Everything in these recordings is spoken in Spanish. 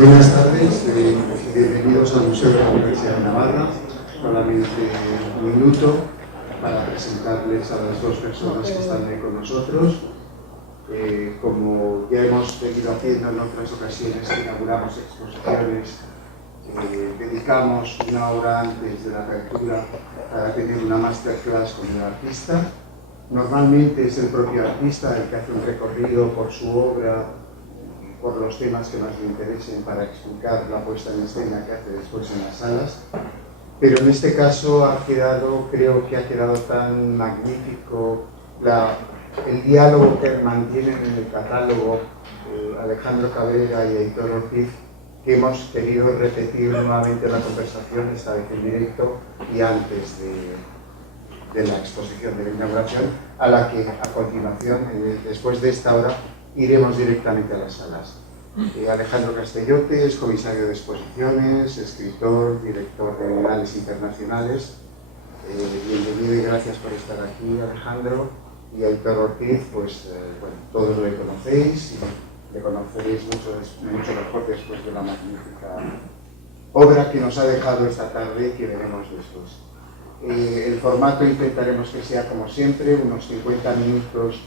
Buenas tardes, bienvenidos al Museo de la Universidad de Navarra. Solamente un minuto para presentarles a las dos personas que están ahí con nosotros. Como ya hemos venido haciendo en otras ocasiones que inauguramos exposiciones, dedicamos una hora antes de la apertura para tener una masterclass con el artista. Normalmente es el propio artista el que hace un recorrido por su obra, por los temas que más le interesen para explicar la puesta en escena que hace después en las salas. Pero en este caso creo que ha quedado tan magnífico el diálogo que mantienen en el catálogo Alejandro Cabrera y Aitor Ortiz, que hemos querido repetir nuevamente la conversación, esta vez en directo y antes de la exposición de la inauguración, a la que a continuación, después de esta hora, iremos directamente a las salas. Alejandro Castellote es comisario de exposiciones, escritor, director de bienales internacionales. Bienvenido y gracias por estar aquí, Alejandro. Y Aitor Ortiz, pues bueno, todos lo conocéis y le conoceréis mucho mejor después de la magnífica obra que nos ha dejado esta tarde y que veremos después. El formato intentaremos que sea como siempre, unos 50 minutos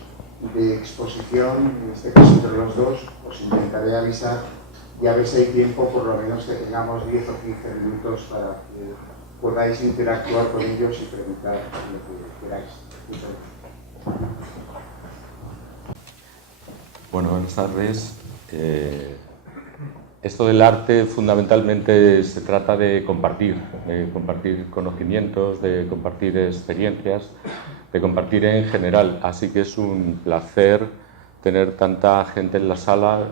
de exposición, en este caso entre los dos. Os intentaré avisar y a ver si hay tiempo, por lo menos que tengamos 10 o 15 minutos para que podáis interactuar con ellos y preguntar lo que queráis. Muchas gracias. Bueno, buenas tardes. Esto del arte fundamentalmente se trata de compartir conocimientos, de compartir experiencias, de compartir en general. Así que es un placer tener tanta gente en la sala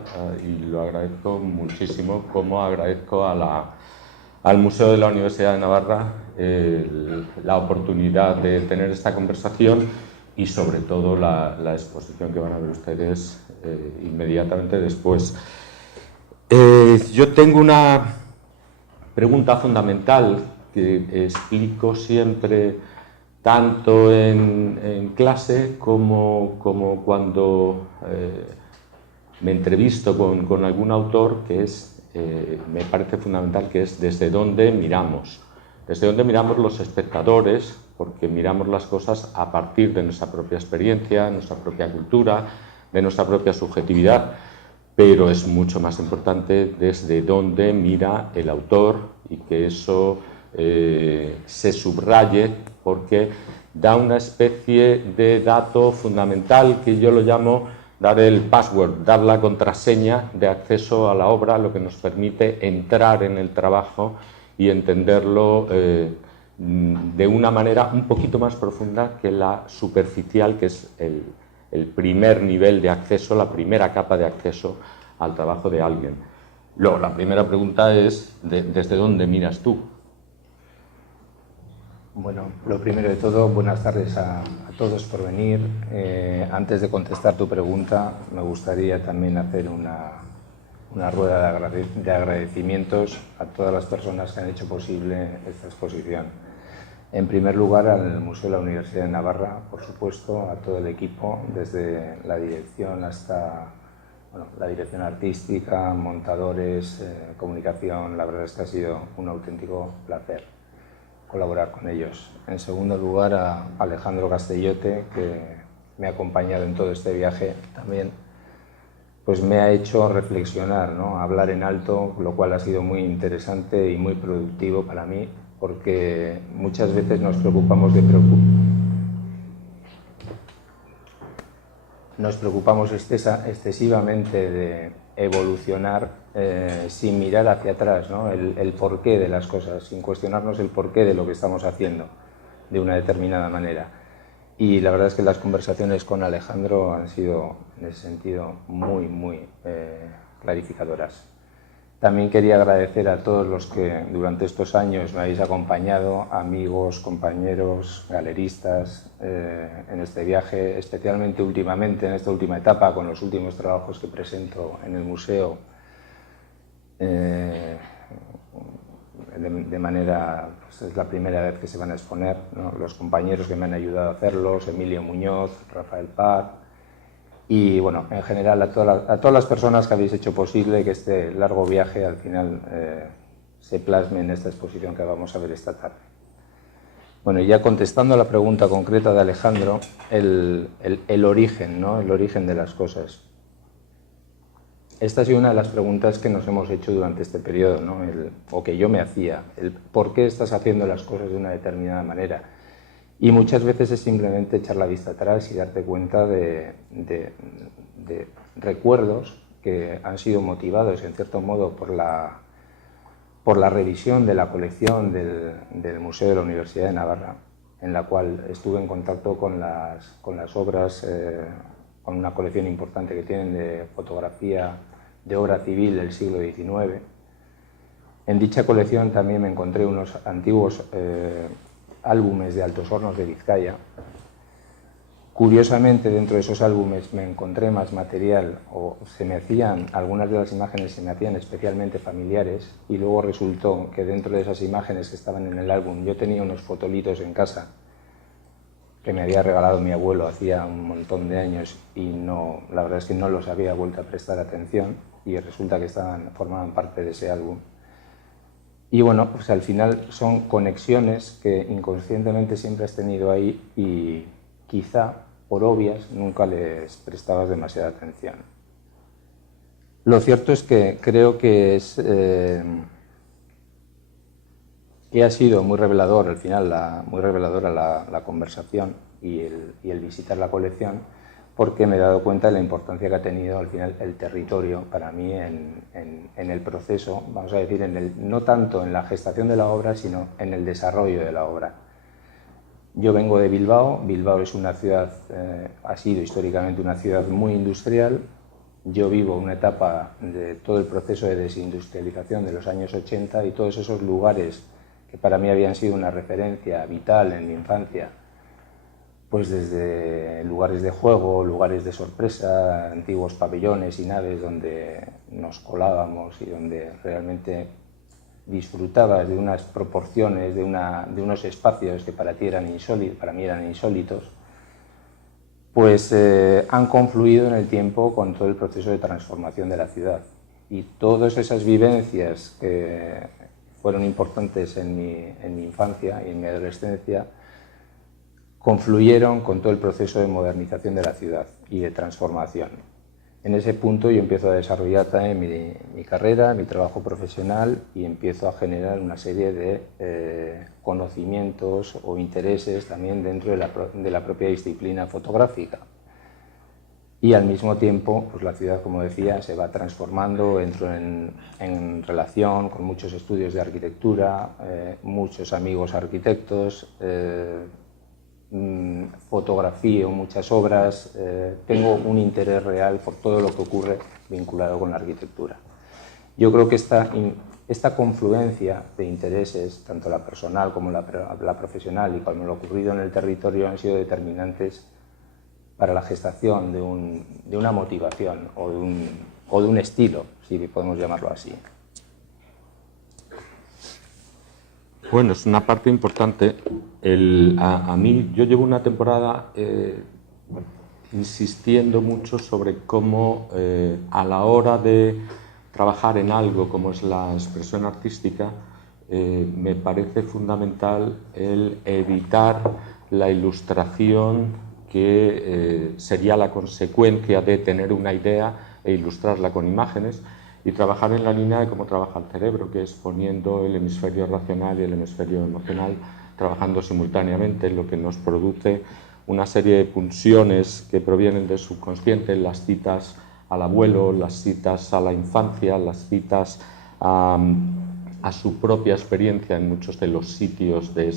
y lo agradezco muchísimo, como agradezco al Museo de la Universidad de Navarra la oportunidad de tener esta conversación y sobre todo la exposición que van a ver ustedes inmediatamente después. Yo tengo una pregunta fundamental que explico siempre tanto en clase como cuando me entrevisto con algún autor, que me parece fundamental, que es desde dónde miramos. Desde dónde miramos los espectadores, porque miramos las cosas a partir de nuestra propia experiencia, nuestra propia cultura, de nuestra propia subjetividad. Pero es mucho más importante desde dónde mira el autor y que eso se subraye, porque da una especie de dato fundamental que yo lo llamo dar el password, dar la contraseña de acceso a la obra, lo que nos permite entrar en el trabajo y entenderlo de una manera un poquito más profunda que la superficial, que es el primer nivel de acceso, la primera capa de acceso al trabajo de alguien. Luego, la primera pregunta es, ¿desde dónde miras tú? Bueno, lo primero de todo, buenas tardes a todos por venir. Antes de contestar tu pregunta, me gustaría también hacer una rueda de agradecimientos a todas las personas que han hecho posible esta exposición. En primer lugar, al Museo de la Universidad de Navarra, por supuesto, a todo el equipo, desde la dirección hasta la dirección artística, montadores, comunicación. La verdad es que ha sido un auténtico placer colaborar con ellos. En segundo lugar, a Alejandro Castellote, que me ha acompañado en todo este viaje también, pues me ha hecho reflexionar, ¿no? Hablar en alto, lo cual ha sido muy interesante y muy productivo para mí, porque muchas veces nos preocupamos excesivamente de evolucionar sin mirar hacia atrás, ¿no? El porqué de las cosas, sin cuestionarnos el porqué de lo que estamos haciendo de una determinada manera. Y la verdad es que las conversaciones con Alejandro han sido, en ese sentido, muy clarificadoras. También quería agradecer a todos los que durante estos años me habéis acompañado, amigos, compañeros, galeristas, en este viaje, especialmente últimamente, en esta última etapa, con los últimos trabajos que presento en el museo, de manera, pues es la primera vez que se van a exponer, ¿no? Los compañeros que me han ayudado a hacerlos, Emilio Muñoz, Rafael Paz, Y bueno, en general a todas las personas que habéis hecho posible que este largo viaje al final se plasme en esta exposición que vamos a ver esta tarde. Bueno, y ya contestando a la pregunta concreta de Alejandro, el origen, ¿no? El origen de las cosas. Esta ha sido una de las preguntas que nos hemos hecho durante este periodo, ¿no? O que yo me hacía, el por qué estás haciendo las cosas de una determinada manera. Y muchas veces es simplemente echar la vista atrás y darte cuenta de recuerdos que han sido motivados, en cierto modo, por la revisión de la colección del Museo de la Universidad de Navarra, en la cual estuve en contacto con las obras, con una colección importante que tienen de fotografía de obra civil del siglo XIX. En dicha colección también me encontré unos antiguos álbumes de Altos Hornos de Vizcaya. Curiosamente, dentro de esos álbumes me encontré más material, o algunas de las imágenes se me hacían especialmente familiares, y luego resultó que dentro de esas imágenes que estaban en el álbum yo tenía unos fotolitos en casa que me había regalado mi abuelo hacía un montón de años y la verdad es que no los había vuelto a prestar atención, y resulta que formaban parte de ese álbum. Y bueno, pues al final son conexiones que inconscientemente siempre has tenido ahí y quizá, por obvias, nunca les prestabas demasiada atención. Lo cierto es que creo que ha sido muy revelador al final, muy reveladora la conversación y el visitar la colección, porque me he dado cuenta de la importancia que ha tenido al final el territorio para mí en el proceso, vamos a decir, no tanto en la gestación de la obra, sino en el desarrollo de la obra. Yo vengo de Bilbao. Bilbao es una ciudad, ha sido históricamente una ciudad muy industrial. Yo vivo una etapa de todo el proceso de desindustrialización de los años 80, y todos esos lugares que para mí habían sido una referencia vital en mi infancia, pues desde lugares de juego, lugares de sorpresa, antiguos pabellones y naves donde nos colábamos y donde realmente disfrutabas de unas proporciones, de unos espacios que para mí eran insólitos, pues han confluido en el tiempo con todo el proceso de transformación de la ciudad. Y todas esas vivencias que fueron importantes en mi infancia y en mi adolescencia confluyeron con todo el proceso de modernización de la ciudad y de transformación. En ese punto yo empiezo a desarrollar también mi carrera, mi trabajo profesional, y empiezo a generar una serie de conocimientos o intereses también dentro de la propia disciplina fotográfica. Y al mismo tiempo, pues la ciudad, como decía, se va transformando, entro en relación con muchos estudios de arquitectura, muchos amigos arquitectos, fotografío muchas obras, tengo un interés real por todo lo que ocurre vinculado con la arquitectura. Yo creo que esta confluencia de intereses, tanto la personal como la profesional, y como lo ocurrido en el territorio, han sido determinantes para la gestación de una motivación o de un estilo, si podemos llamarlo así. Bueno, es una parte importante. A mí, yo llevo una temporada insistiendo mucho sobre cómo a la hora de trabajar en algo como es la expresión artística, me parece fundamental el evitar la ilustración que sería la consecuencia de tener una idea e ilustrarla con imágenes, y trabajar en la línea de cómo trabaja el cerebro, que es poniendo el hemisferio racional y el hemisferio emocional trabajando simultáneamente, lo que nos produce una serie de pulsiones que provienen del subconsciente, las citas al abuelo, las citas a la infancia, las citas a su propia experiencia en muchos de los sitios de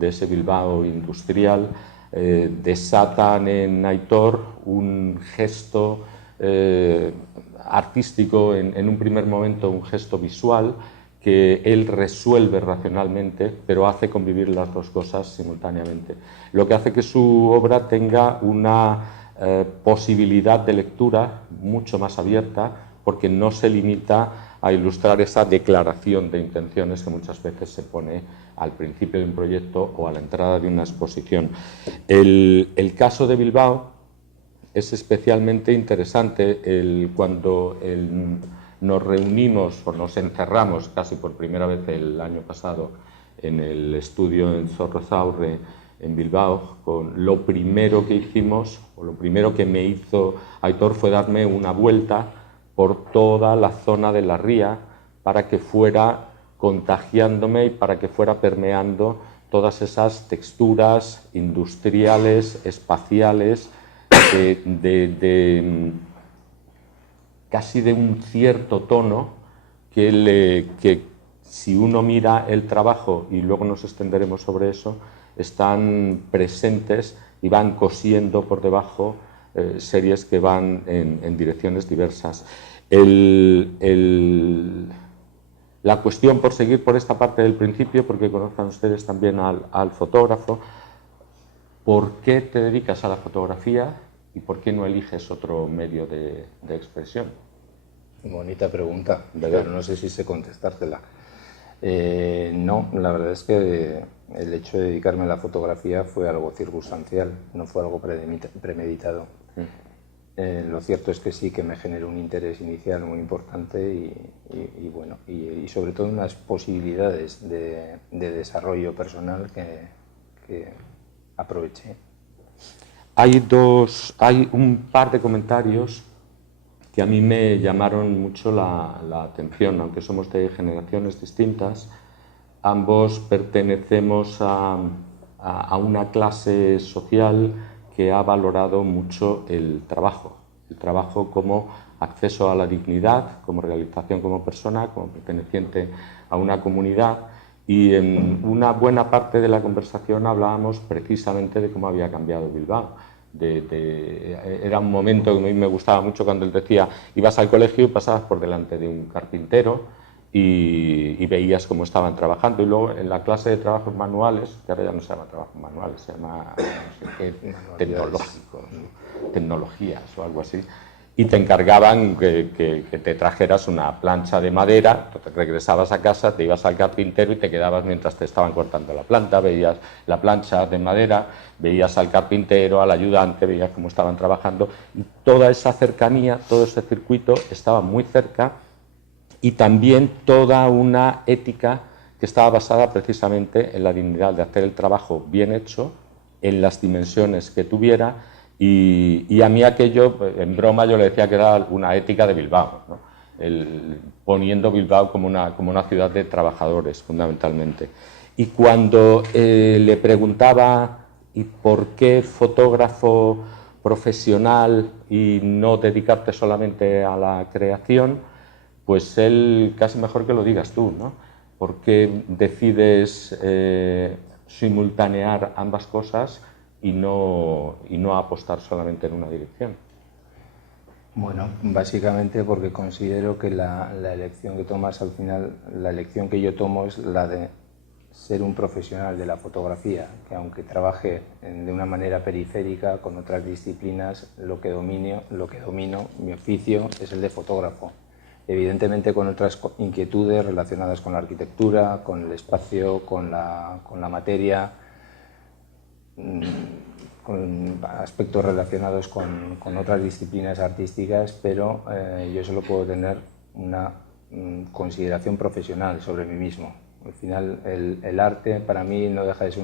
ese Bilbao industrial, desatan en Aitor un gesto artístico, en un primer momento un gesto visual que él resuelve racionalmente, pero hace convivir las dos cosas simultáneamente, lo que hace que su obra tenga una posibilidad de lectura mucho más abierta, porque no se limita a ilustrar esa declaración de intenciones que muchas veces se pone al principio de un proyecto o a la entrada de una exposición. El caso de Bilbao es especialmente interesante cuando nos reunimos o nos encerramos casi por primera vez el año pasado en el estudio en Zorrozaurre, en Bilbao. Lo primero que hicimos, o lo primero que me hizo Aitor, fue darme una vuelta por toda la zona de la ría para que fuera contagiándome y para que fuera permeando todas esas texturas industriales, espaciales, casi de un cierto tono que si uno mira el trabajo, y luego nos extenderemos sobre eso, están presentes y van cosiendo por debajo series que van en direcciones diversas. La cuestión, por seguir por esta parte del principio, porque conozcan ustedes también al fotógrafo, ¿por qué te dedicas a la fotografía y por qué no eliges otro medio de expresión? Bonita pregunta, pero no sé si sé contestártela. No, la verdad es que el hecho de dedicarme a la fotografía fue algo circunstancial, no fue algo premeditado. Lo cierto es que sí que me generó un interés inicial muy importante y sobre todo unas posibilidades de desarrollo personal que aproveché. Hay un par de comentarios que a mí me llamaron mucho la atención, aunque somos de generaciones distintas. Ambos pertenecemos a una clase social que ha valorado mucho el trabajo como acceso a la dignidad, como realización como persona, como perteneciente a una comunidad, y en una buena parte de la conversación hablábamos precisamente de cómo había cambiado Bilbao. Era un momento que a mí me gustaba mucho cuando él decía: ibas al colegio y pasabas por delante de un carpintero y veías cómo estaban trabajando, y luego en la clase de trabajos manuales, que ahora ya no se llama trabajos manuales, se llama no sé qué, tecnológicos, tecnologías o algo así, y te encargaban que te trajeras una plancha de madera. Entonces regresabas a casa, te ibas al carpintero y te quedabas mientras te estaban cortando la planta, veías la plancha de madera, veías al carpintero, al ayudante, veías cómo estaban trabajando, y toda esa cercanía, todo ese circuito estaba muy cerca, y también toda una ética que estaba basada precisamente en la dignidad de hacer el trabajo bien hecho, en las dimensiones que tuviera, y a mí aquello, en broma yo le decía que era una ética de Bilbao, ¿no? Poniendo Bilbao como una ciudad de trabajadores, fundamentalmente. Y cuando le preguntaba ¿y por qué fotógrafo profesional y no dedicarte solamente a la creación?, pues él, casi mejor que lo digas tú, ¿no? ¿Por qué decides simultanear ambas cosas y no apostar solamente en una dirección? Bueno, básicamente porque considero que la elección que tomas al final, la elección que yo tomo es la de ser un profesional de la fotografía, que aunque trabaje de una manera periférica con otras disciplinas, lo que domino, mi oficio es el de fotógrafo. Evidentemente con otras inquietudes relacionadas con la arquitectura, con el espacio, con la materia, con aspectos relacionados con otras disciplinas artísticas, pero yo solo puedo tener una consideración profesional sobre mí mismo. Al final el arte para mí no deja de ser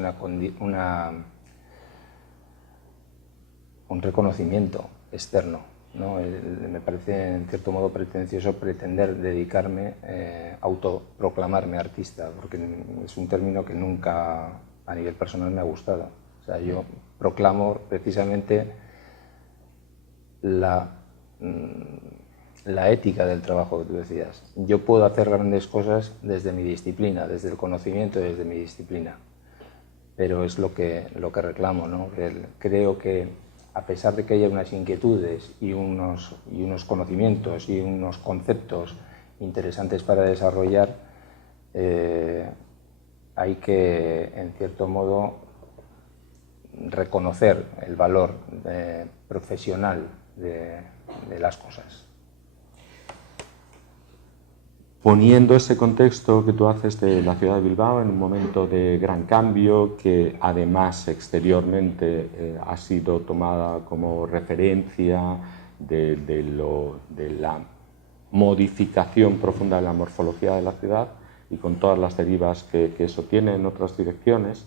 un reconocimiento externo, ¿no? Me parece en cierto modo pretencioso pretender dedicarme, autoproclamarme artista, porque es un término que nunca a nivel personal me ha gustado. O sea, yo proclamo precisamente la ética del trabajo que tú decías. Yo puedo hacer grandes cosas desde mi disciplina, desde el conocimiento, desde mi disciplina, pero es lo que reclamo, ¿no? Creo que a pesar de que haya unas inquietudes y unos conocimientos y unos conceptos interesantes para desarrollar, hay que, en cierto modo, reconocer el valor profesional de las cosas. poniendo ese contexto que tú haces de la ciudad de Bilbao en un momento de gran cambio, que además exteriormente ha sido tomada como referencia de la modificación profunda de la morfología de la ciudad y con todas las derivas que eso tiene en otras direcciones,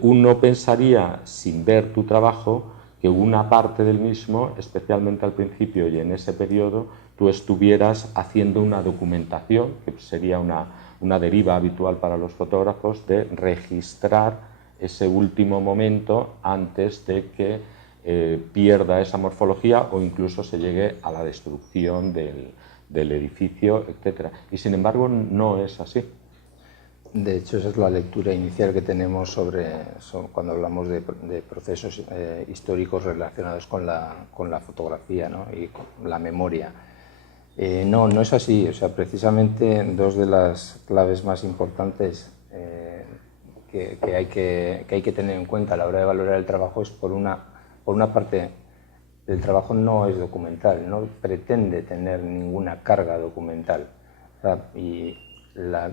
uno pensaría, sin ver tu trabajo, que una parte del mismo, especialmente al principio y en ese periodo, tú estuvieras haciendo una documentación, que sería una deriva habitual para los fotógrafos, de registrar ese último momento antes de que pierda esa morfología o incluso se llegue a la destrucción del edificio, etc. Y sin embargo no es así. De hecho, esa es la lectura inicial que tenemos cuando hablamos de procesos históricos relacionados con la fotografía, ¿no? Y con la memoria. No es así. O sea, precisamente dos de las claves más importantes que hay que tener en cuenta a la hora de valorar el trabajo es, por una parte, el trabajo no es documental, no pretende tener ninguna carga documental. O sea, y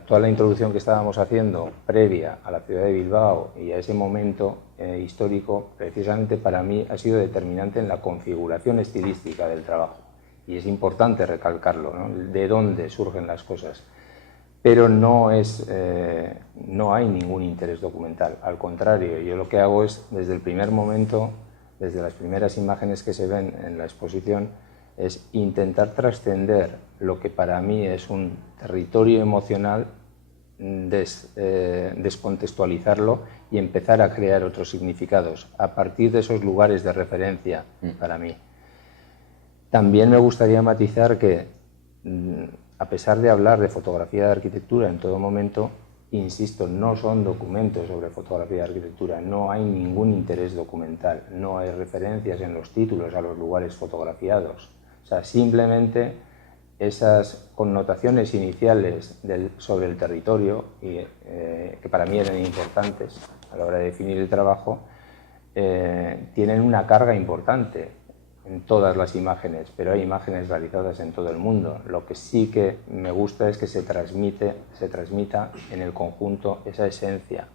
toda la introducción que estábamos haciendo previa a la ciudad de Bilbao y a ese momento histórico, precisamente para mí ha sido determinante en la configuración estilística del trabajo. Y es importante recalcarlo, ¿no? De dónde surgen las cosas. Pero no hay ningún interés documental. Al contrario, yo lo que hago es, desde el primer momento, desde las primeras imágenes que se ven en la exposición, es intentar trascender lo que para mí es un territorio emocional, descontextualizarlo y empezar a crear otros significados a partir de esos lugares de referencia para mí. También me gustaría matizar que, a pesar de hablar de fotografía de arquitectura en todo momento, insisto, no son documentos sobre fotografía de arquitectura, no hay ningún interés documental, no hay referencias en los títulos a los lugares fotografiados. O sea, simplemente esas connotaciones iniciales sobre el territorio, que para mí eran importantes a la hora de definir el trabajo, tienen una carga importante en todas las imágenes, pero hay imágenes realizadas en todo el mundo. Lo que sí que me gusta es que se transmita en el conjunto esa esencia.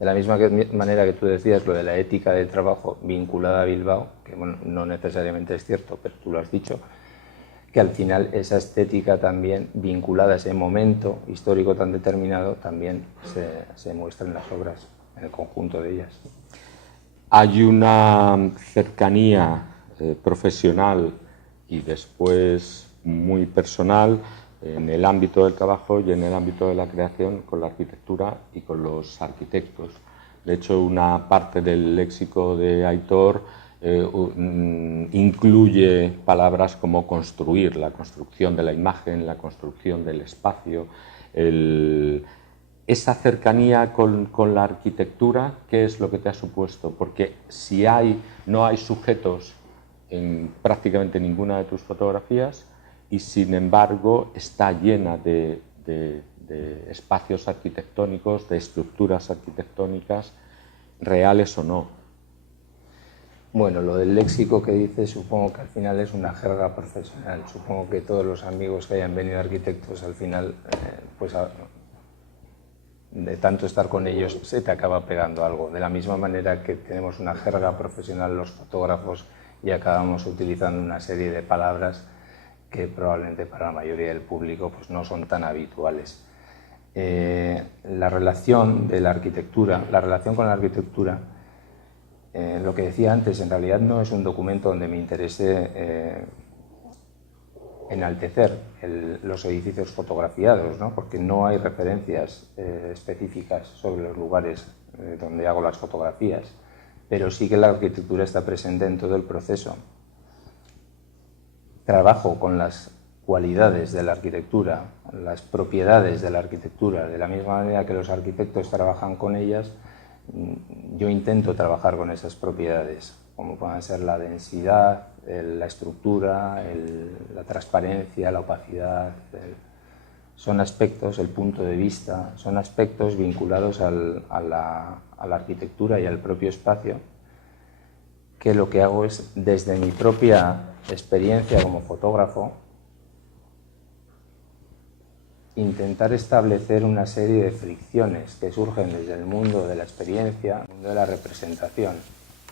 De la misma manera que tú decías lo de la ética de trabajo vinculada a Bilbao, que bueno, no necesariamente es cierto, pero tú lo has dicho, que al final esa estética también vinculada a ese momento histórico tan determinado también se muestra en las obras, en el conjunto de ellas. Hay una cercanía profesional y después muy personal en el ámbito del trabajo y en el ámbito de la creación con la arquitectura y con los arquitectos. De hecho, una parte del léxico de Aitor incluye palabras como construir, la construcción de la imagen, la construcción del espacio, esa cercanía con la arquitectura. ¿Qué es lo que te ha supuesto? Porque si no hay sujetos en prácticamente ninguna de tus fotografías y sin embargo está llena de espacios arquitectónicos, de estructuras arquitectónicas, reales o no. Bueno, lo del léxico que dices supongo que al final es una jerga profesional. Supongo que todos los amigos que hayan venido arquitectos al final, pues de tanto estar con ellos se te acaba pegando algo. De la misma manera que tenemos una jerga profesional los fotógrafos y acabamos utilizando una serie de palabras que probablemente para la mayoría del público pues no son tan habituales. La relación con la arquitectura, lo que decía antes, en realidad no es un documento donde me interese enaltecer los edificios fotografiados, ¿no? Porque no hay referencias específicas sobre los lugares donde hago las fotografías, pero sí que la arquitectura está presente en todo el proceso. Trabajo con las cualidades de la arquitectura, las propiedades de la arquitectura, de la misma manera que los arquitectos trabajan con ellas. Yo intento trabajar con esas propiedades, como pueden ser la densidad, la estructura, la transparencia, la opacidad. Son aspectos, el punto de vista, son aspectos vinculados a la arquitectura y al propio espacio, que lo que hago es, desde mi propia experiencia como fotógrafo, intentar establecer una serie de fricciones que surgen desde el mundo de la experiencia, el mundo de la representación,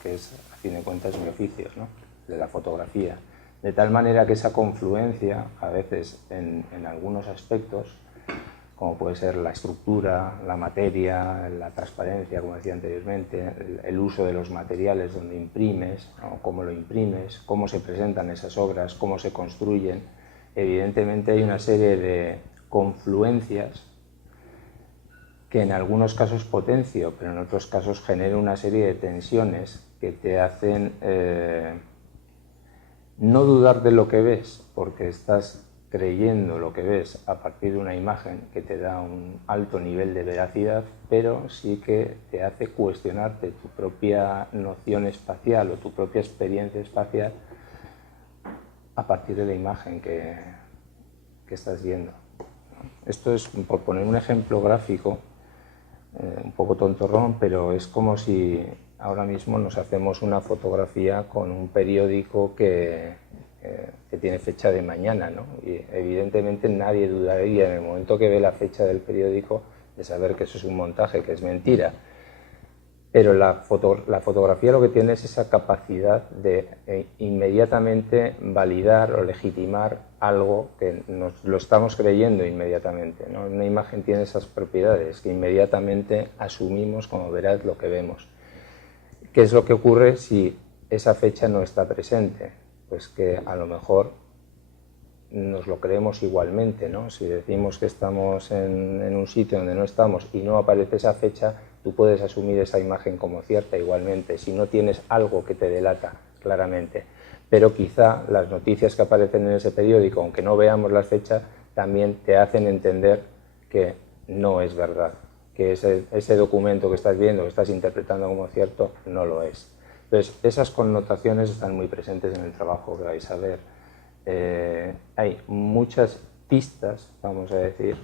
que es, a fin de cuentas, mi oficio, ¿no?, de la fotografía. De tal manera que esa confluencia, a veces en algunos aspectos, como puede ser la estructura, la materia, la transparencia, como decía anteriormente, el uso de los materiales donde imprimes, ¿no?, cómo lo imprimes, cómo se presentan esas obras, cómo se construyen. Evidentemente hay una serie de confluencias que en algunos casos potencio, pero en otros casos genera una serie de tensiones que te hacen no dudar de lo que ves, porque estás creyendo lo que ves a partir de una imagen que te da un alto nivel de veracidad, pero sí que te hace cuestionarte tu propia noción espacial o tu propia experiencia espacial a partir de la imagen que estás viendo. Esto es, por poner un ejemplo gráfico, un poco tontorrón, pero es como si ahora mismo nos hacemos una fotografía con un periódico que tiene fecha de mañana, ¿no? Y evidentemente nadie dudaría en el momento que ve la fecha del periódico de saber que eso es un montaje, que es mentira. Pero la fotografía lo que tiene es esa capacidad de inmediatamente validar o legitimar algo que nos lo estamos creyendo inmediatamente, ¿no? Una imagen tiene esas propiedades que inmediatamente asumimos como veraz lo que vemos. ¿Qué es lo que ocurre si esa fecha no está presente? Pues que a lo mejor nos lo creemos igualmente, ¿no? Si decimos que estamos en un sitio donde no estamos y no aparece esa fecha, tú puedes asumir esa imagen como cierta igualmente, si no tienes algo que te delata claramente. Pero quizá las noticias que aparecen en ese periódico, aunque no veamos las fechas, también te hacen entender que no es verdad, que ese documento que estás viendo, que estás interpretando como cierto, no lo es. Entonces, esas connotaciones están muy presentes en el trabajo que vais a ver. Hay muchas pistas, vamos a decir,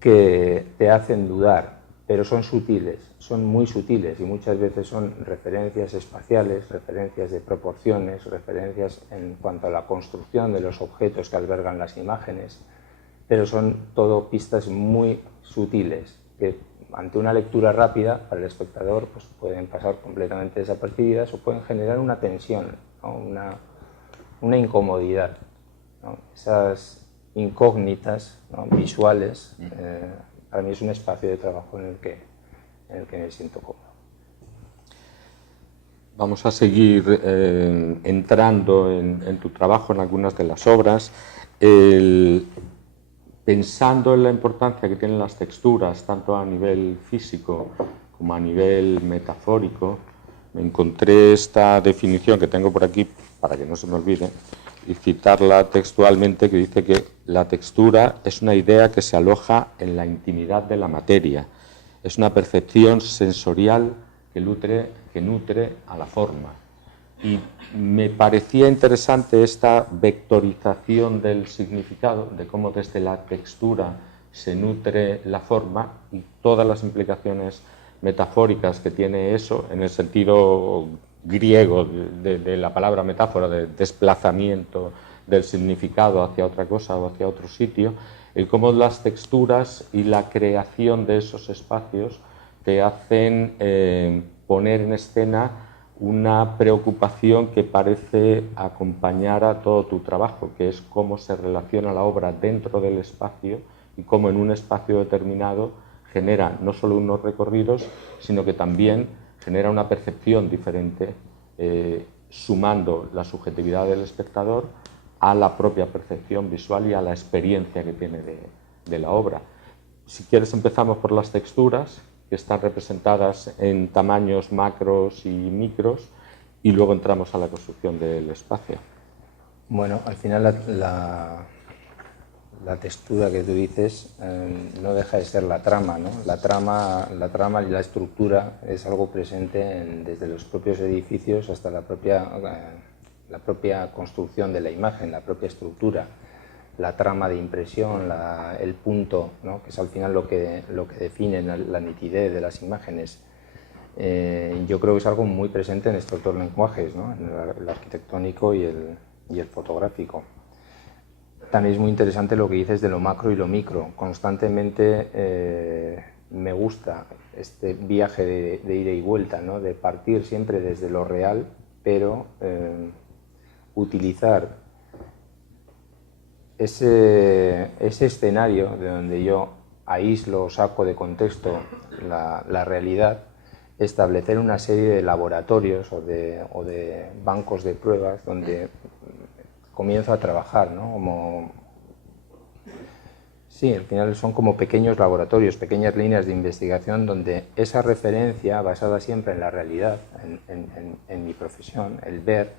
que te hacen dudar, pero son sutiles, son muy sutiles y muchas veces son referencias espaciales, referencias de proporciones, referencias en cuanto a la construcción de los objetos que albergan las imágenes, pero son todo pistas muy sutiles que ante una lectura rápida para el espectador pues pueden pasar completamente desapercibidas o pueden generar una tensión, ¿no?, una incomodidad, ¿no? Esas incógnitas, ¿no?, visuales, para mí es un espacio de trabajo en el que me siento cómodo. Vamos a seguir entrando en tu trabajo, en algunas de las obras. Pensando en la importancia que tienen las texturas, tanto a nivel físico como a nivel metafórico, me encontré esta definición que tengo por aquí, para que no se me olvide, y citarla textualmente, que dice que la textura es una idea que se aloja en la intimidad de la materia, es una percepción sensorial que nutre a la forma. Y me parecía interesante esta vectorización del significado, de cómo desde la textura se nutre la forma y todas las implicaciones metafóricas que tiene eso, en el sentido griego de la palabra metáfora, de desplazamiento del significado hacia otra cosa o hacia otro sitio, el cómo las texturas y la creación de esos espacios te hacen poner en escena una preocupación que parece acompañar a todo tu trabajo, que es cómo se relaciona la obra dentro del espacio y cómo en un espacio determinado genera no solo unos recorridos, sino que también genera una percepción diferente, sumando la subjetividad del espectador a la propia percepción visual y a la experiencia que tiene de la obra. Si quieres empezamos por las texturas, que están representadas en tamaños macros y micros, y luego entramos a la construcción del espacio. Bueno, al final la textura que tú dices no deja de ser la trama, ¿no? La trama y la estructura es algo presente desde los propios edificios hasta la propia construcción de la imagen, la propia estructura, la trama de impresión, el punto, ¿no?, que es al final lo que define la nitidez de las imágenes. Yo creo que es algo muy presente en estos dos lenguajes, ¿no?, en el arquitectónico y el fotográfico. también es muy interesante lo que dices de lo macro y lo micro. Constantemente me gusta este viaje de ida y vuelta, ¿no? De partir siempre desde lo real, pero utilizar ese escenario de donde yo aíslo o saco de contexto la realidad, establecer una serie de laboratorios o de bancos de pruebas donde comienzo a trabajar, ¿no? Sí, al final son como pequeños laboratorios, pequeñas líneas de investigación donde esa referencia, basada siempre en la realidad, en mi profesión, el ver,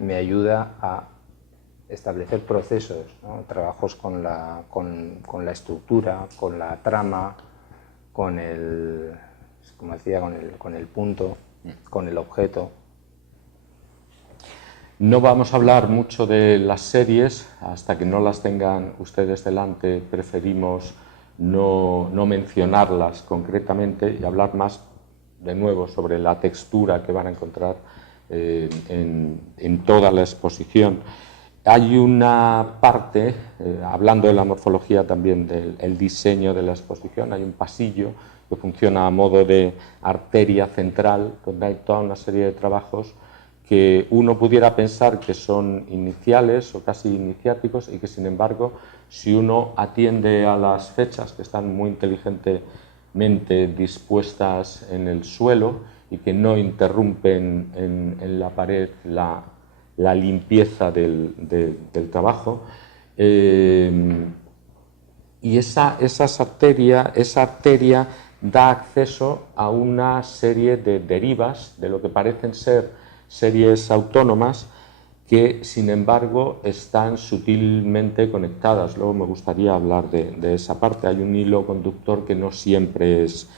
me ayuda a establecer procesos, ¿no? Trabajos con la estructura, con la trama, con el, como decía, con el punto, con el objeto. No vamos a hablar mucho de las series, hasta que no las tengan ustedes delante, preferimos no mencionarlas concretamente y hablar más, de nuevo, sobre la textura que van a encontrar en toda la exposición. Hay una parte, hablando de la morfología también del diseño de la exposición, hay un pasillo que funciona a modo de arteria central, donde hay toda una serie de trabajos que uno pudiera pensar que son iniciales o casi iniciáticos y que, sin embargo, si uno atiende a las fechas, que están muy inteligentemente dispuestas en el suelo y que no interrumpen en la pared la limpieza del trabajo, y esa arteria da acceso a una serie de derivas de lo que parecen ser series autónomas que, sin embargo, están sutilmente conectadas. Luego me gustaría hablar de esa parte. Hay un hilo conductor que no siempre es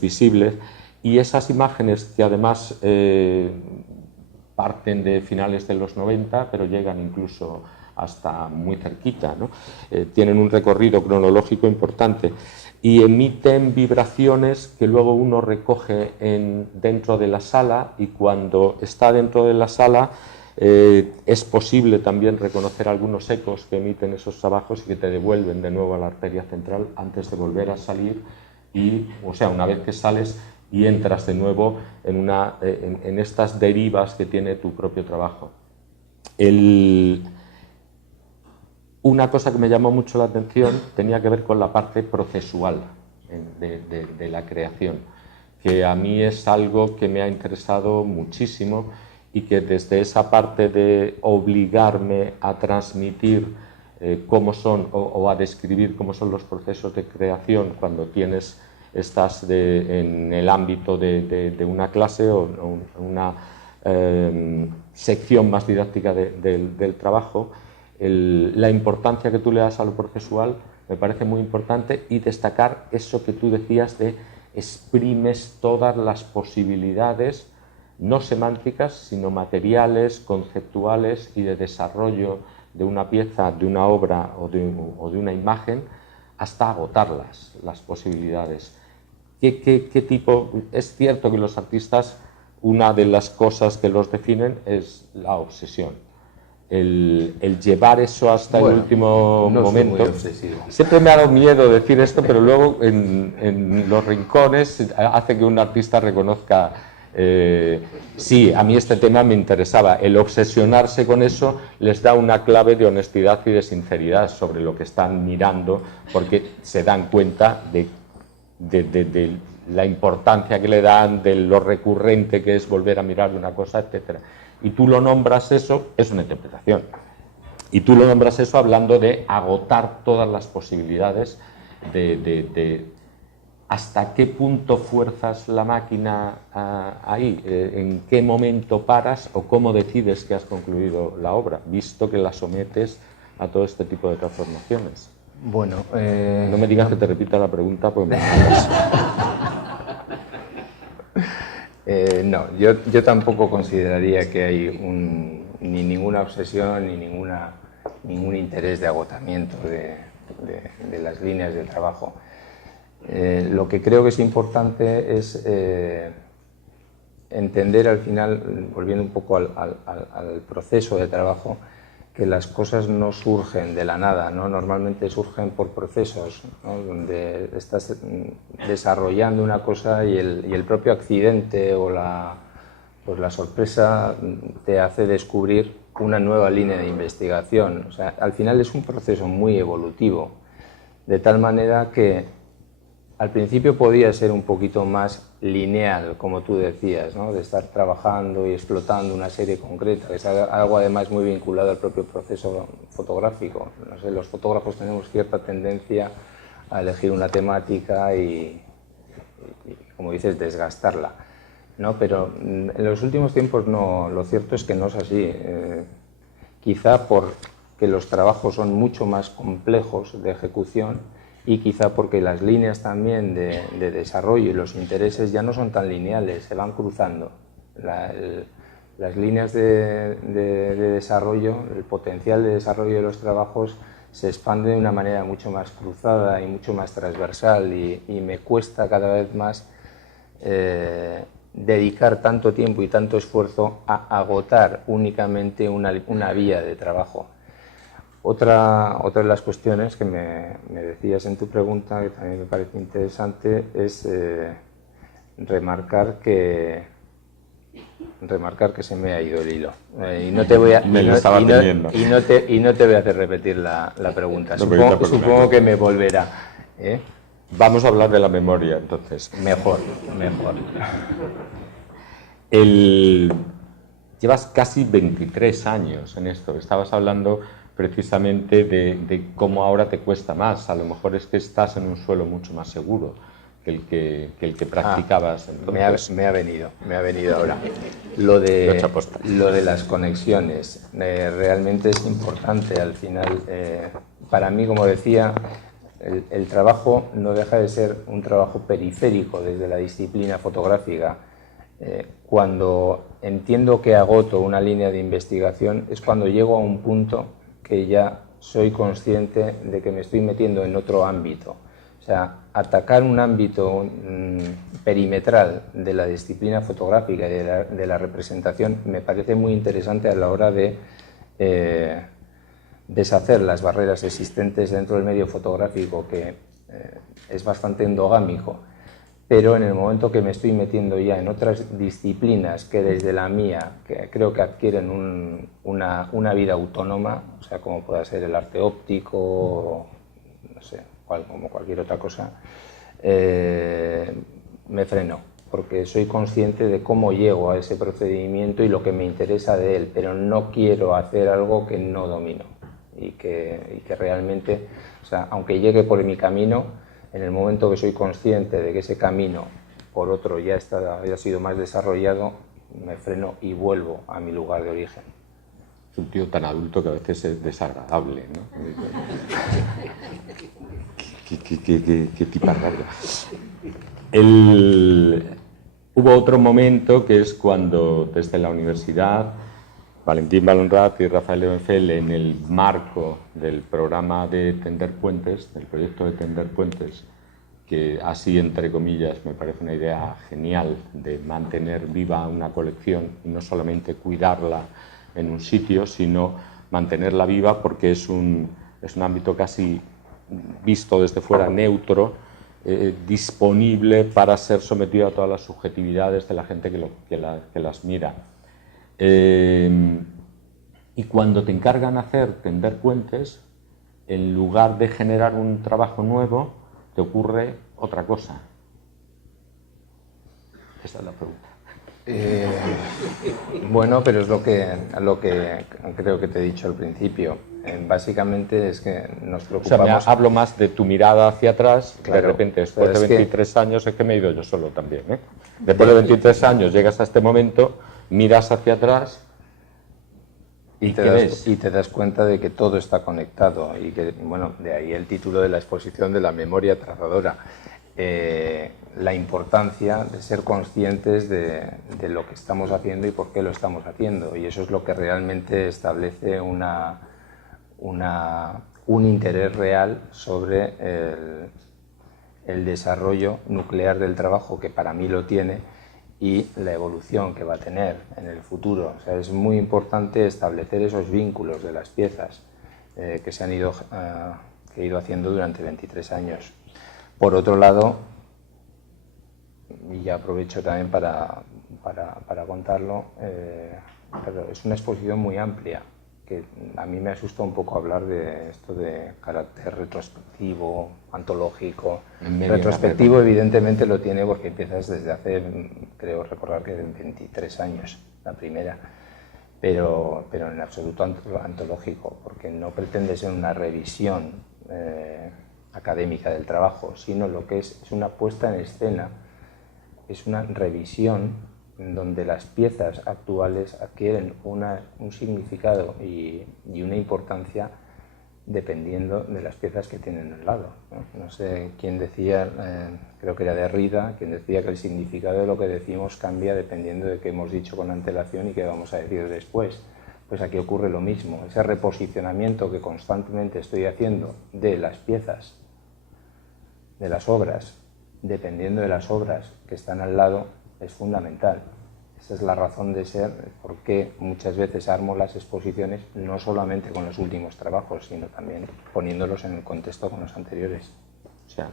visible, y esas imágenes, que además parten de finales de los 90, pero llegan incluso hasta muy cerquita, ¿no? Tienen un recorrido cronológico importante y emiten vibraciones que luego uno recoge dentro de la sala, y cuando está dentro de la sala es posible también reconocer algunos ecos que emiten esos trabajos y que te devuelven de nuevo a la arteria central antes de volver a salir, o sea, una vez que sales y entras de nuevo en estas derivas que tiene tu propio trabajo. Una cosa que me llamó mucho la atención tenía que ver con la parte procesual de la creación, que a mí es algo que me ha interesado muchísimo, y que desde esa parte de obligarme a transmitir cómo son o a describir cómo son los procesos de creación cuando estás en el ámbito de una clase o una sección más didáctica del trabajo, la importancia que tú le das a lo procesual me parece muy importante, y destacar eso que tú decías de exprimes todas las posibilidades, no semánticas, sino materiales, conceptuales y de desarrollo de una pieza, de una obra o de una imagen, hasta agotarlas, las posibilidades. ¿Qué tipo? Es cierto que los artistas, una de las cosas que los definen es la obsesión. El llevar eso hasta el último momento. Siempre me ha dado miedo decir esto, pero luego en los rincones hace que un artista reconozca, sí, a mí este tema me interesaba. El obsesionarse con eso les da una clave de honestidad y de sinceridad sobre lo que están mirando, porque se dan cuenta de la importancia que le dan, de lo recurrente que es volver a mirar una cosa, etcétera. Y tú lo nombras eso, es una interpretación, y tú lo nombras eso hablando de agotar todas las posibilidades, de hasta qué punto fuerzas la máquina ahí, en qué momento paras o cómo decides que has concluido la obra, visto que la sometes a todo este tipo de transformaciones. Bueno, no me digas que te repita la pregunta, pues me no, yo tampoco consideraría que hay ni ninguna obsesión ni ningún interés de agotamiento de las líneas de trabajo. Lo que creo que es importante es entender al final, volviendo un poco al proceso de trabajo, que las cosas no surgen de la nada, ¿no? Normalmente surgen por procesos, ¿no? Donde estás desarrollando una cosa y el propio accidente o pues la sorpresa te hace descubrir una nueva línea de investigación. O sea, al final es un proceso muy evolutivo, de tal manera que al principio podía ser un poquito más lineal, como tú decías, ¿no? De estar trabajando y explotando una serie concreta, que es algo además muy vinculado al propio proceso fotográfico. No sé, los fotógrafos tenemos cierta tendencia a elegir una temática y como dices, desgastarla, ¿no? Pero en los últimos tiempos no, lo cierto es que no es así. Quizá porque los trabajos son mucho más complejos de ejecución y quizá porque las líneas también de desarrollo y los intereses ya no son tan lineales, se van cruzando. Las líneas de desarrollo, el potencial de desarrollo de los trabajos se expande de una manera mucho más cruzada y mucho más transversal y me cuesta cada vez más dedicar tanto tiempo y tanto esfuerzo a agotar únicamente una vía de trabajo. Otra de las cuestiones que me decías en tu pregunta, que también me parece interesante, es remarcar que se me ha ido el hilo. Y no te voy a, me lo estaba temiendo. Y no te voy a hacer repetir la pregunta. Supongo que me volverá. Vamos a hablar de la memoria, entonces. Mejor. Llevas casi 23 años en esto. Estabas hablando precisamente de cómo ahora te cuesta más. A lo mejor es que estás en un suelo mucho más seguro que el que practicabas. Entonces. Me ha venido ahora. Lo de las conexiones realmente es importante. Al final, para mí, como decía, el trabajo no deja de ser un trabajo periférico desde la disciplina fotográfica. Cuando entiendo que agoto una línea de investigación es cuando llego a un punto que ya soy consciente de que me estoy metiendo en otro ámbito. O sea, atacar un ámbito perimetral de la disciplina fotográfica y de la representación me parece muy interesante a la hora de deshacer las barreras existentes dentro del medio fotográfico, que es bastante endogámico, pero en el momento que me estoy metiendo ya en otras disciplinas que desde la mía, que creo que adquieren una vida autónoma, o sea, como pueda ser el arte óptico, no sé, como cualquier otra cosa, me freno, porque soy consciente de cómo llego a ese procedimiento y lo que me interesa de él, pero no quiero hacer algo que no domino y que realmente, o sea, aunque llegue por mi camino, en el momento que soy consciente de que ese camino por otro ya ha sido más desarrollado, me freno y vuelvo a mi lugar de origen. Es un tío tan adulto que a veces es desagradable, ¿no? Qué tipa rara. Hubo otro momento que es cuando desde la universidad Valentín Valonrat y Rafael Levenfeld, en el marco del programa de Tender Puentes, del proyecto de Tender Puentes, que así entre comillas me parece una idea genial de mantener viva una colección y no solamente cuidarla en un sitio, sino mantenerla viva porque es un ámbito casi visto desde fuera neutro, disponible para ser sometido a todas las subjetividades de la gente que las mira. Y cuando te encargan hacer Tender Puentes, en lugar de generar un trabajo nuevo, te ocurre otra cosa. Esa es la pregunta. Bueno, pero es lo que creo que te he dicho al principio. Básicamente es que nos preocupamos... O sea, hablo más de tu mirada hacia atrás, claro, de repente, después de 23 años, es que me he ido yo solo también, ¿eh? Después de 23 años llegas a este momento, miras hacia atrás y te das cuenta de que todo está conectado y que, bueno, de ahí el título de la exposición de la memoria trazadora. La importancia de ser conscientes de lo que estamos haciendo y por qué lo estamos haciendo, y eso es lo que realmente establece un interés real sobre el desarrollo nuclear del trabajo, que para mí lo tiene, y la evolución que va a tener en el futuro. O sea, es muy importante establecer esos vínculos de las piezas que se han ido, que he ido haciendo durante 23 años. Por otro lado, y ya aprovecho también para contarlo, pero es una exposición muy amplia, que a mí me asusta un poco hablar de esto de carácter retrospectivo, antológico. Retrospectivo evidentemente lo tiene porque empiezas desde hace, creo recordar que 23 años, la primera, pero en absoluto antológico, porque no pretende ser una revisión académica del trabajo, sino lo que es una puesta en escena, es una revisión en donde las piezas actuales adquieren un significado y una importancia dependiendo de las piezas que tienen al lado, ¿no? No sé quién decía, creo que era Derrida, quien decía que el significado de lo que decimos cambia dependiendo de qué hemos dicho con antelación y qué vamos a decir después. Pues aquí ocurre lo mismo, ese reposicionamiento que constantemente estoy haciendo de las piezas, de las obras, dependiendo de las obras que están al lado, es fundamental. Esa es la razón de ser, porque muchas veces armo las exposiciones no solamente con los últimos trabajos, sino también poniéndolos en el contexto con los anteriores. O sea,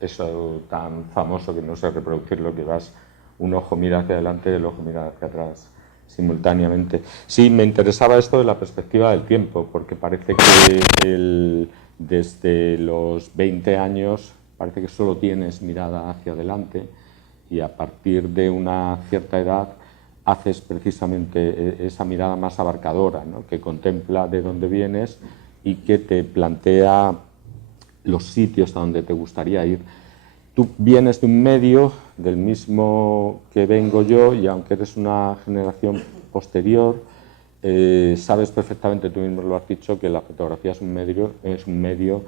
eso tan famoso que no sé reproducirlo, que vas, un ojo mira hacia adelante y el ojo mira hacia atrás simultáneamente. Sí, me interesaba esto de la perspectiva del tiempo, porque parece que desde los 20 años parece que solo tienes mirada hacia adelante, y a partir de una cierta edad haces precisamente esa mirada más abarcadora, ¿no? Que contempla de dónde vienes y que te plantea los sitios a donde te gustaría ir. Tú vienes de un medio del mismo que vengo yo, y aunque eres una generación posterior, sabes perfectamente, tú mismo lo has dicho, que la fotografía es un medio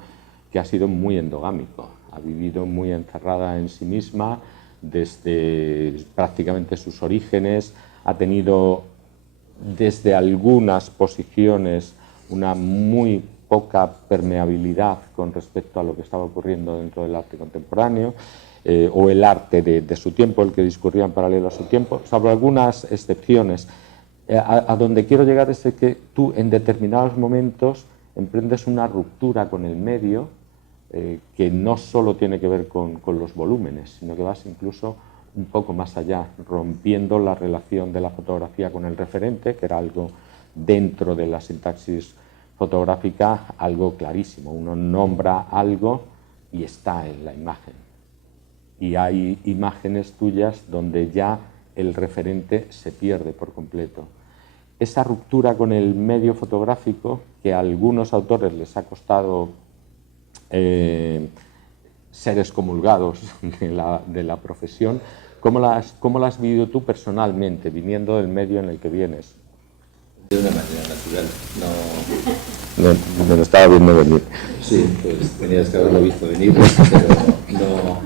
que ha sido muy endogámico, ha vivido muy encerrada en sí misma desde prácticamente sus orígenes, ha tenido desde algunas posiciones una muy poca permeabilidad con respecto a lo que estaba ocurriendo dentro del arte contemporáneo, o el arte de su tiempo, el que discurría en paralelo a su tiempo, salvo algunas excepciones. A donde quiero llegar es que tú en determinados momentos emprendes una ruptura con el medio, que no solo tiene que ver con los volúmenes, sino que vas incluso un poco más allá, rompiendo la relación de la fotografía con el referente, que era algo dentro de la sintaxis fotográfica, algo clarísimo. Uno nombra algo y está en la imagen. Y hay imágenes tuyas donde ya el referente se pierde por completo. Esa ruptura con el medio fotográfico, que a algunos autores les ha costado ser excomulgados de la profesión, ¿cómo la has vivido tú personalmente, viniendo del medio en el que vienes? De una manera natural, No, me lo estaba viendo venir. Sí, pues tenías que haberlo visto venir, pero no,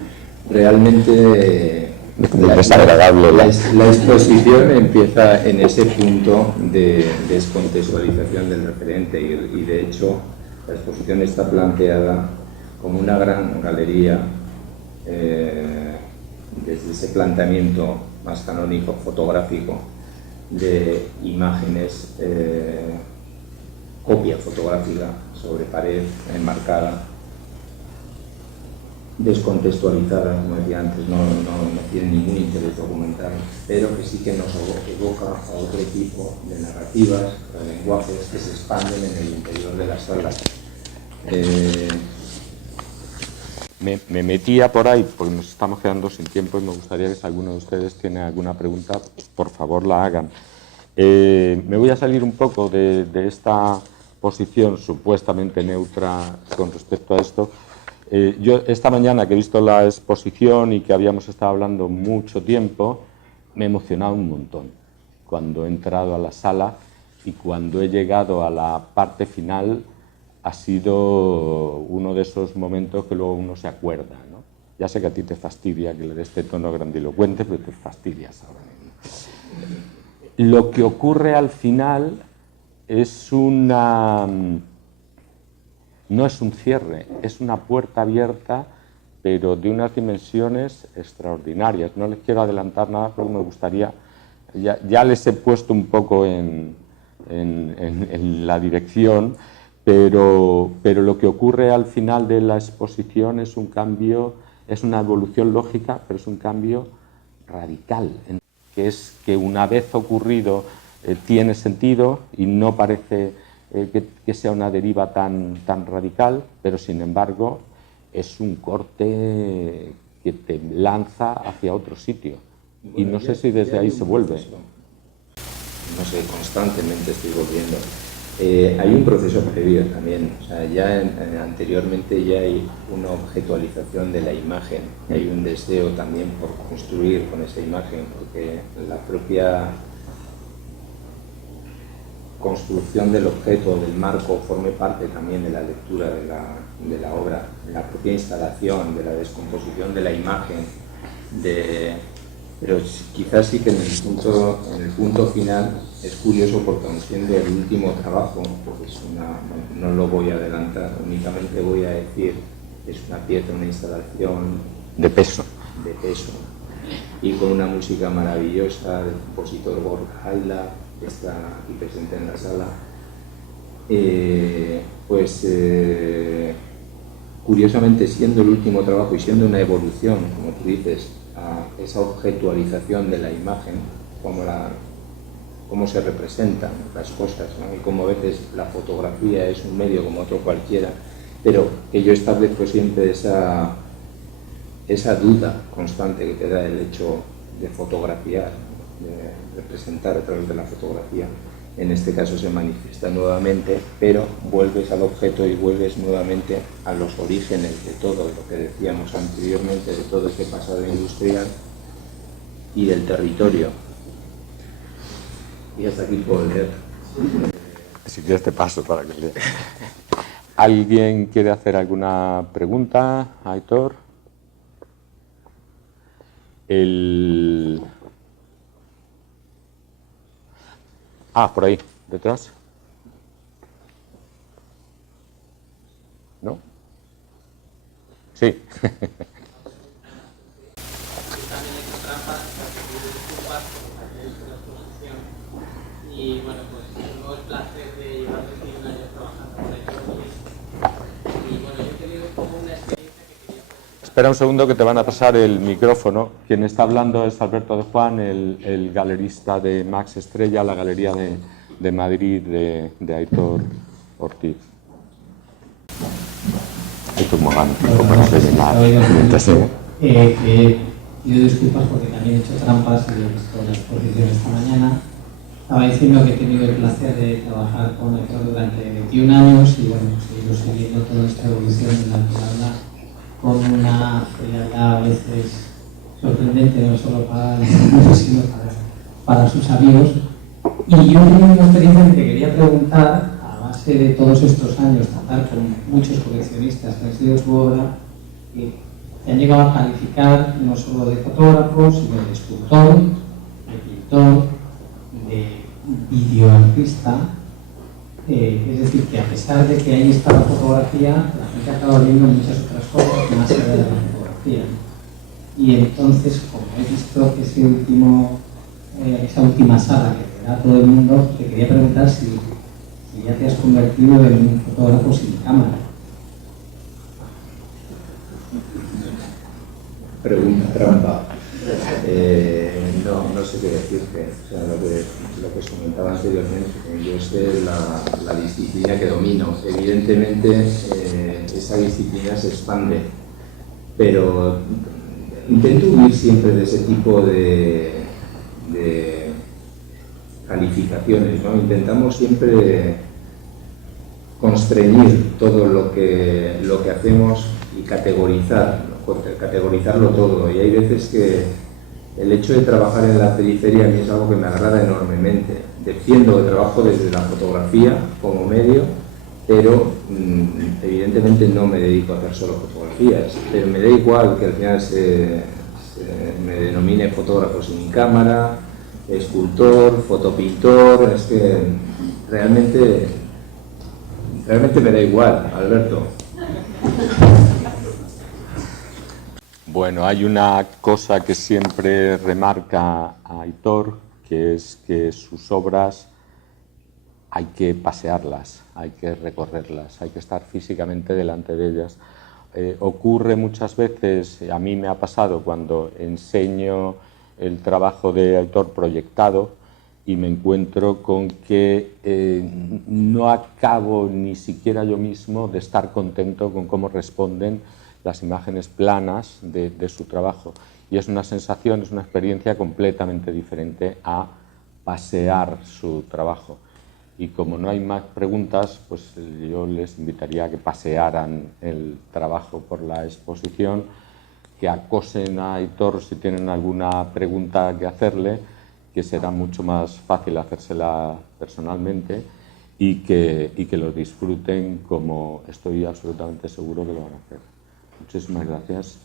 realmente desagradable. La exposición empieza en ese punto de descontextualización del referente y de hecho la exposición está planteada como una gran galería desde ese planteamiento más canónico fotográfico de imágenes, copia fotográfica sobre pared enmarcada, descontextualizada, como decía antes, no tiene ningún interés documental, pero que sí que nos evoca a otro tipo de narrativas, de lenguajes que se expanden en el interior de las salas. Me metía por ahí porque nos estamos quedando sin tiempo y me gustaría que si alguno de ustedes tiene alguna pregunta, por favor la hagan. Me voy a salir un poco de esta posición supuestamente neutra con respecto a esto. Yo esta mañana que he visto la exposición y que habíamos estado hablando mucho tiempo, me he emocionado un montón cuando he entrado a la sala, y cuando he llegado a la parte final ha sido uno de esos momentos que luego uno se acuerda, ¿no? Ya sé que a ti te fastidia que le dé este tono grandilocuente, pero te fastidias ahora mismo. Lo que ocurre al final es no es un cierre, es una puerta abierta pero de unas dimensiones extraordinarias. No les quiero adelantar nada porque me gustaría, ya les he puesto un poco en la dirección, pero lo que ocurre al final de la exposición es un cambio, es una evolución lógica, pero es un cambio radical, que es que una vez ocurrido tiene sentido y no parece que sea una deriva tan radical, pero sin embargo es un corte que te lanza hacia otro sitio. Bueno, y no sé si desde ahí se vuelve. No sé, constantemente estoy volviendo. Hay un proceso previo también, o sea, ya anteriormente ya hay una objetualización de la imagen, hay un deseo también por construir con esa imagen, porque la propia construcción del objeto, del marco, forme parte también de la lectura de la obra, la propia instalación, de la descomposición de la imagen, pero quizás sí que en el punto final es curioso porque aun siendo el último trabajo, pues no lo voy a adelantar, únicamente voy a decir es una pieza, una instalación de peso, y con una música maravillosa del compositor Gorka Haila, que está aquí presente en la sala. Curiosamente, siendo el último trabajo y siendo una evolución, como tú dices, a esa objetualización de la imagen, cómo se representan las cosas, ¿no? Y cómo a veces la fotografía es un medio como otro cualquiera, pero que yo establezco siempre esa duda constante que te da el hecho de fotografiar, de representar a través de la fotografía. En este caso se manifiesta nuevamente, pero vuelves al objeto y vuelves nuevamente a los orígenes de todo lo que decíamos anteriormente, de todo este pasado industrial y del territorio. Y hasta aquí puedo leer. Si quieres te paso para que leas. ¿Alguien quiere hacer alguna pregunta, Aitor? Por ahí, detrás. ¿No? Sí. Y bueno, pues tengo el placer de llevar 21 años trabajando con ellos. Y bueno, yo he tenido como una experiencia que quería hacer. Espera un segundo que te van a pasar el micrófono. Quien está hablando es Alberto de Juan, el galerista de Max Estrella, la galería de Madrid de Aitor Ortiz. Aitor Mogano, para señalar. Pido disculpas porque también he hecho trampas y he visto la exposición esta mañana. Estaba diciendo que he tenido el placer de trabajar con Aitor durante 21 años y bueno, pues he ido siguiendo toda esta evolución en la que habla con una frialdad a veces sorprendente, no solo para él, sino para sus amigos. Y yo tenía una experiencia que quería preguntar, a base de todos estos años, tratar con muchos coleccionistas que han sido su obra, que han llegado a calificar no solo de fotógrafo, sino de escultor, de pintor, de videoartista. Es decir, que a pesar de que ahí está la fotografía, la gente acaba viendo muchas otras cosas más allá de la fotografía. Y entonces, como he visto esa última sala que te da todo el mundo, te quería preguntar si ya te has convertido en un fotógrafo sin cámara. Pregunta trampa. No sé qué decirte. O sea, lo que os comentaba anteriormente, yo sé la disciplina que domino. Evidentemente, esa disciplina se expande, pero intento huir siempre de ese tipo de calificaciones, ¿no? Intentamos siempre constreñir todo lo que hacemos y categorizarlo todo. Y hay veces que el hecho de trabajar en la periferia a mí es algo que me agrada enormemente. Defiendo el trabajo desde la fotografía como medio, pero evidentemente no me dedico a hacer solo fotografías, pero me da igual que al final me denomine fotógrafo sin cámara, escultor, fotopintor, es que realmente me da igual, Alberto. Bueno, hay una cosa que siempre remarca a Aitor, que es que sus obras hay que pasearlas, hay que recorrerlas, hay que estar físicamente delante de ellas. Ocurre muchas veces, a mí me ha pasado cuando enseño el trabajo de Aitor proyectado y me encuentro con que no acabo ni siquiera yo mismo de estar contento con cómo responden las imágenes planas de su trabajo. Y es una sensación, es una experiencia completamente diferente a pasear su trabajo. Y como no hay más preguntas, pues yo les invitaría a que pasearan el trabajo por la exposición, que acosen a Aitor si tienen alguna pregunta que hacerle, que será mucho más fácil hacérsela personalmente, y que lo disfruten como estoy absolutamente seguro que lo van a hacer. Muchísimas gracias.